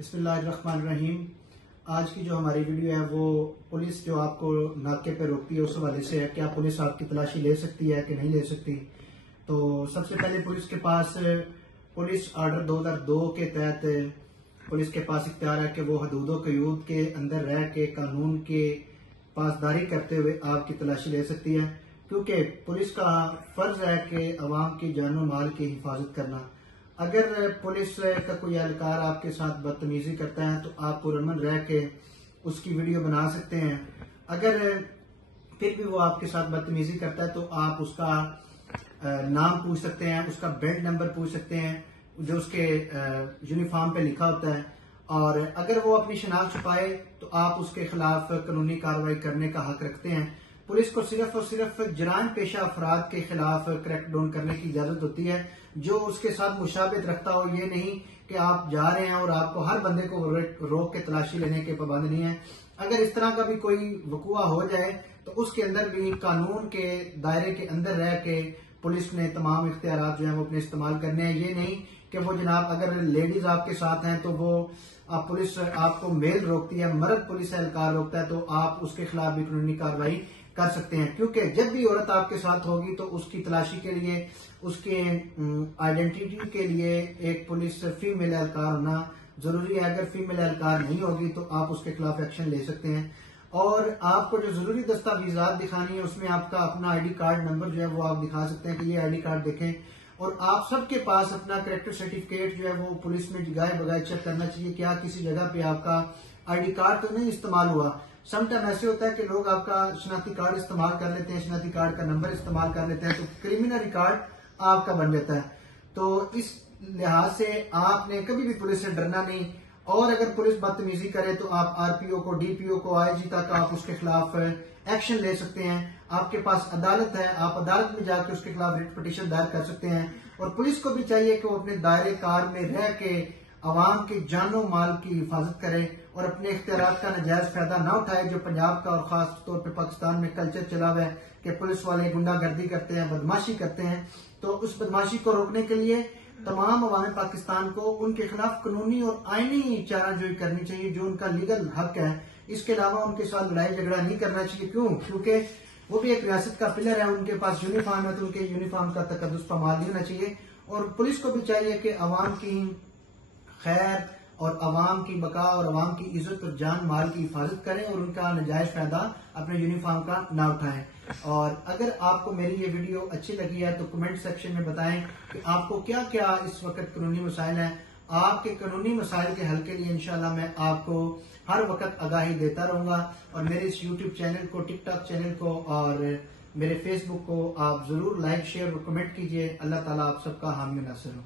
बिस्मिल्लाहिर्रहमानिर्रहीम। आज की जो हमारी वीडियो है वो पुलिस जो आपको नाके पे रोकती है उस हवाले से है। क्या पुलिस आपकी तलाशी ले सकती है कि नहीं ले सकती। तो सबसे पहले पुलिस के पास पुलिस आर्डर 2002 के तहत पुलिस के पास इख्तियार है कि वो हदूद क़यूद के अंदर रह के कानून के पासदारी करते हुए आपकी तलाशी ले सकती है, क्योंकि पुलिस का फर्ज है कि अवाम की जानो माल की हिफाजत करना। अगर पुलिस का कोई एहलकार आपके साथ बदतमीजी करता है तो आप पुरअमन रह के उसकी वीडियो बना सकते हैं। अगर फिर भी वो आपके साथ बदतमीजी करता है तो आप उसका नाम पूछ सकते हैं, उसका बेल्ट नंबर पूछ सकते हैं जो उसके यूनिफॉर्म पे लिखा होता है, और अगर वो अपनी शनाख्त छुपाए तो आप उसके खिलाफ कानूनी कार्रवाई करने का हक रखते हैं। पुलिस को सिर्फ और सिर्फ जराइम पेशा अफराद के खिलाफ क्रैकडाउन करने की इजाजत होती है जो उसके साथ मुशाबित रखता हो। ये नहीं कि आप जा रहे हैं और आपको हर बंदे को रोक के तलाशी लेने के पाबंद नहीं है। अगर इस तरह का भी कोई वकुआ हो जाए तो उसके अंदर भी कानून के दायरे के अंदर रह के पुलिस ने तमाम इख्तियारात जो है वो अपने इस्तेमाल करने हैं। ये नहीं कि वो जनाब अगर लेडीज आपके साथ हैं तो वो पुलिस आपको मेल रोकती है, मर्द पुलिस एहलकार रोकता है तो आप उसके खिलाफ भी कानूनी कार्रवाई कर सकते हैं। क्योंकि जब भी औरत आपके साथ होगी तो उसकी तलाशी के लिए, उसके आइडेंटिटी के लिए एक पुलिस फीमेल एहलकार होना जरूरी है। अगर फीमेल एहलकार नहीं होगी तो आप उसके खिलाफ एक्शन ले सकते हैं। और आपको जो जरूरी दस्तावेजात दिखानी है उसमें आपका अपना आईडी कार्ड नंबर जो है वो आप दिखा सकते हैं कि ये आईडी कार्ड देखें। और आप सबके पास अपना कैरेक्टर सर्टिफिकेट जो है वो पुलिस में जगह बगैर चेक करना चाहिए, क्या किसी जगह पे आपका आईडी कार्ड तो नहीं इस्तेमाल हुआ। समटाइम ऐसे होता है कि लोग आपका शनाख्ती कार्ड इस्तेमाल कर लेते हैं, शनाख्ती कार्ड का नंबर इस्तेमाल कर लेते हैं, तो क्रिमिनल रिकॉर्ड आपका बन जाता है। तो इस लिहाज से आपने कभी भी पुलिस से डरना नहीं। और अगर पुलिस बदतमीजी करे तो आप आरपीओ को, डीपीओ को, आईजी तक आप उसके खिलाफ एक्शन ले सकते हैं। आपके पास अदालत है, आप अदालत में जाकर उसके खिलाफ रिट पिटीशन दायर कर सकते हैं। और पुलिस को भी चाहिए कि वो अपने दायरे कार में रह के अवाम के जानो माल की हिफाजत करे और अपने इख्तियारात का नाजायज फायदा न उठाए, जो पंजाब का और खास तौर पर पाकिस्तान में कल्चर चला हुआ है कि पुलिस वाले गुंडागर्दी करते हैं, बदमाशी करते हैं। तो उस बदमाशी को रोकने के लिए तमाम अवाम पाकिस्तान को उनके खिलाफ कानूनी और आईनी चाराजोई करनी चाहिए, जो उनका लीगल हक है। इसके अलावा उनके साथ लड़ाई झगड़ा नहीं करना चाहिए। क्यों? क्योंकि वो भी एक रियासत का पिलर है, उनके पास यूनिफॉर्म है तो उनके यूनिफॉर्म का तकद्दुस पामाल नहीं होना चाहिए। और पुलिस को भी चाहिए कि अवाम की खैर और अवाम की बका और अवाम की इज्जत और जान माल की हिफाजत करें और उनका नाजायज फायदा अपने यूनिफॉर्म का ना उठाएं। और अगर आपको मेरी ये वीडियो अच्छी लगी है तो कमेंट सेक्शन में बताएं कि आपको क्या क्या इस वक्त कानूनी मसाइल हैं। आपके कानूनी मसाइल के हल के लिए इंशाल्लाह मैं आपको हर वक्त आगाही देता रहूंगा। और मेरे इस यूट्यूब चैनल को, टिकटॉक चैनल को और मेरे फेसबुक को आप जरूर लाइक, शेयर और कमेंट कीजिए। अल्लाह ताला आप सबका हामी नासिर हो।